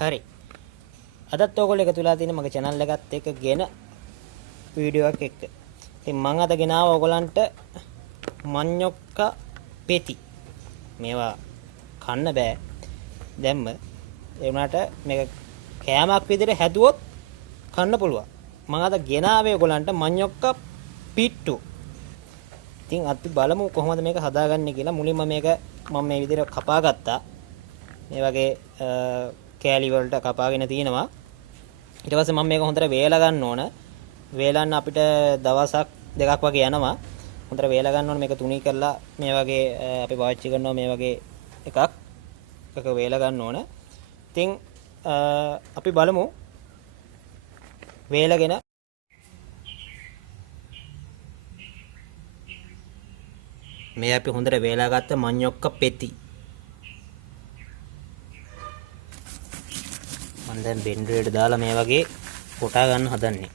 හරි. අදත් ඔයගොල්ලෝ එකතු වෙලා තියෙන මගේ channel එකත් එක්ක ගෙන වීඩියෝ එකක් එක්ක. ඉතින් මම අද ගෙනාව ඔයගලන්ට මඤ්ඤොක්ක පෙති. මේවා කන්න බෑ. දැම්ම ඒ වුණාට මේක කෑමක් විදිහට හැදුවොත් කන්න පුළුවන්. මම අද ගෙනාවේ ඔයගලන්ට මඤ්ඤොක්ක පිට්ටු. ඉතින් අපි බලමු කොහොමද මේක හදාගන්නේ කියලා. මුලින්ම මේක මම මේ විදිහට කපා ගත්තා. මේ වගේ කෑලි වලට කපාගෙන තිනවා. ඊට පස්සේ මම මේක හොඳට වේලා ගන්න ඕන. වේලන්න අපිට දවසක් දෙකක් වගේ යනවා. හොඳට වේලා ගන්න ඕන මේක තුනී කරලා මේ වගේ අපි පාවිච්චි කරනවා මේ වගේ එකක වේලා ගන්න ඕන. ඉතින් අපි බලමු වේලගෙන මේ අපි හොඳට වේලා ගත්ත මඤ්ඤොක්ක පෙති. මම දැන් බෙන්ඩරේට දාලා මේ වගේ කොටා ගන්න හදන්නේ.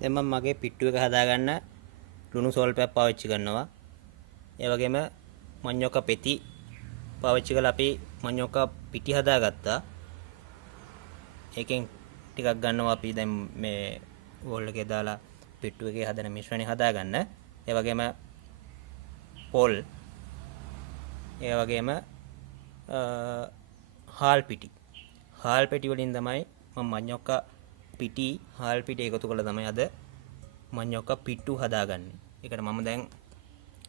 දැන් මම මගේ පිට්ටු එක හදාගන්න ලුණු සෝල්පයක් පාවිච්චි කරනවා. ඒ වගේම මඤ්ඤොක්ක පෙති පාවිච්චි කරලා අපි මඤ්ඤොක්ක පිටි හදාගත්තා. ඒකෙන් ටිකක් ගන්නවා අපි දැන් මේ බෝල් එකේ දාලා පිට්ටු එකේ හදන මිශ්‍රණය හදාගන්න. ඒ වගේම පොල් ඒ වගේම හාල් පිටි වලින් තමයි මම මඤ්ඤොක්ක පිටි හාල් පිටි එකතු කරලා තමයි අද මඤ්ඤොක්ක පිට්ටු හදාගන්නේ. ඒකට මම දැන්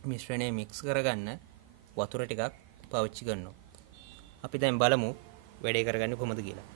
මිශ්‍රණය මික්ස් කරගන්න වතුර ටිකක් පාවිච්චි කරනවා. අපි දැන් බලමු වැඩේ කරගන්නේ කොහොමද කියලා.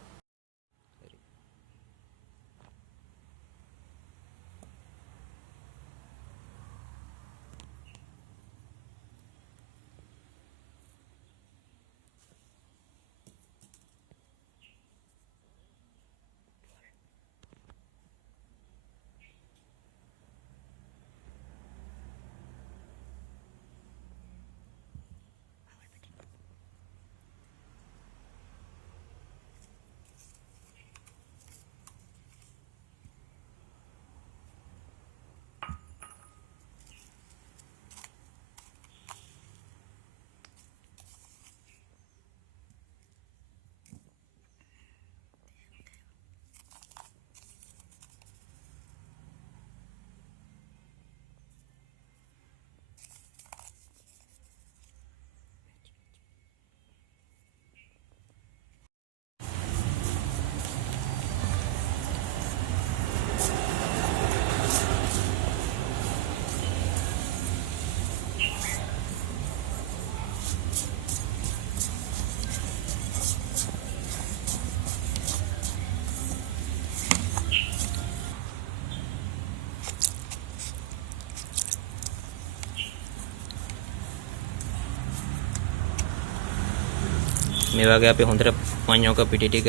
මේ වගේ අපි හොඳට මඤ්ඤොක්ක පිටි ටික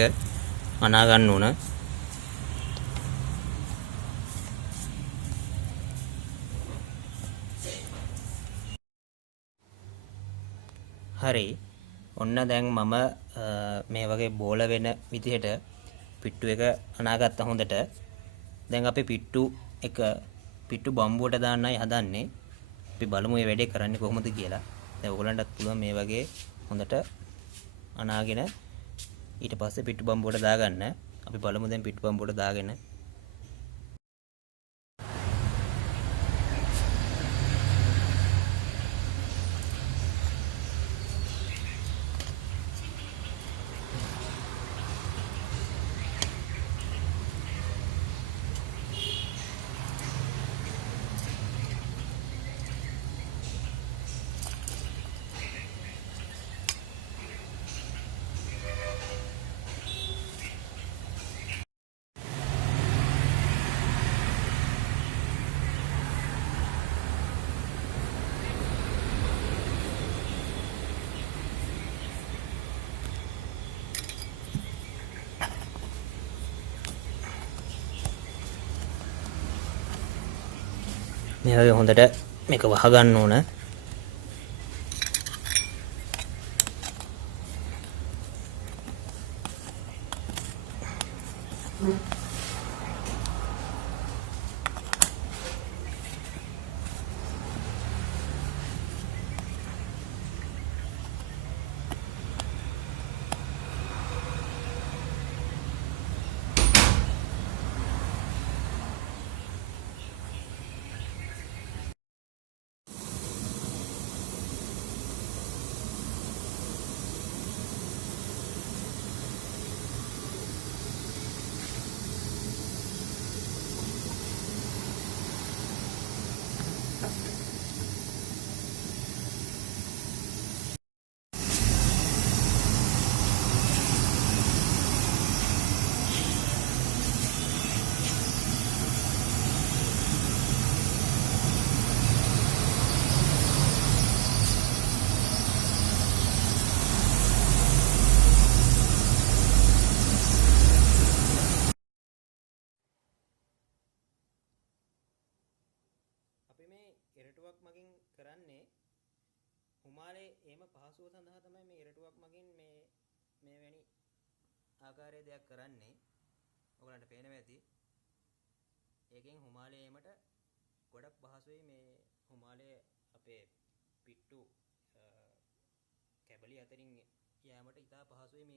අනා ගන්න ඕන. හරි. ඔන්න දැන් මම මේ වගේ බෝල වෙන විදිහට පිට්ටු එක අනාගත්ත හොඳට. දැන් අපි පිට්ටු බම්බුවට දාන්නයි හදන්නේ. අපි බලමු මේ වැඩේ කරන්නේ කොහොමද කියලා. දැන් ඔයගලන්ටත් පුළුවන් මේ වගේ හොඳට අනාගෙන ඊට පස්සේ පිට්ටු බම්බුවට දාගන්න. අපි බලමු දැන් පිට්ටු බම්බුවට දාගෙන මේ වගේ හොඳට මේක වහ ගන්න ඕන. අපි මේ ඉරටුවක් මගින් කරන්නේ හුමාලේ එහෙම පහසුව සඳහා තමයි මේ ඉරටුවක් මගින් මේ වැනි ආකාරයේ දෙයක් කරන්නේ. ඔයගලන්ට පේනවා ඇති. ඒකෙන් හුමාලේ එමට ගොඩක් පහසුයි. මේ හුමාලේ අපේ පිට්ටු කැබලි අතරින් යෑමට ඉතා පහසුයි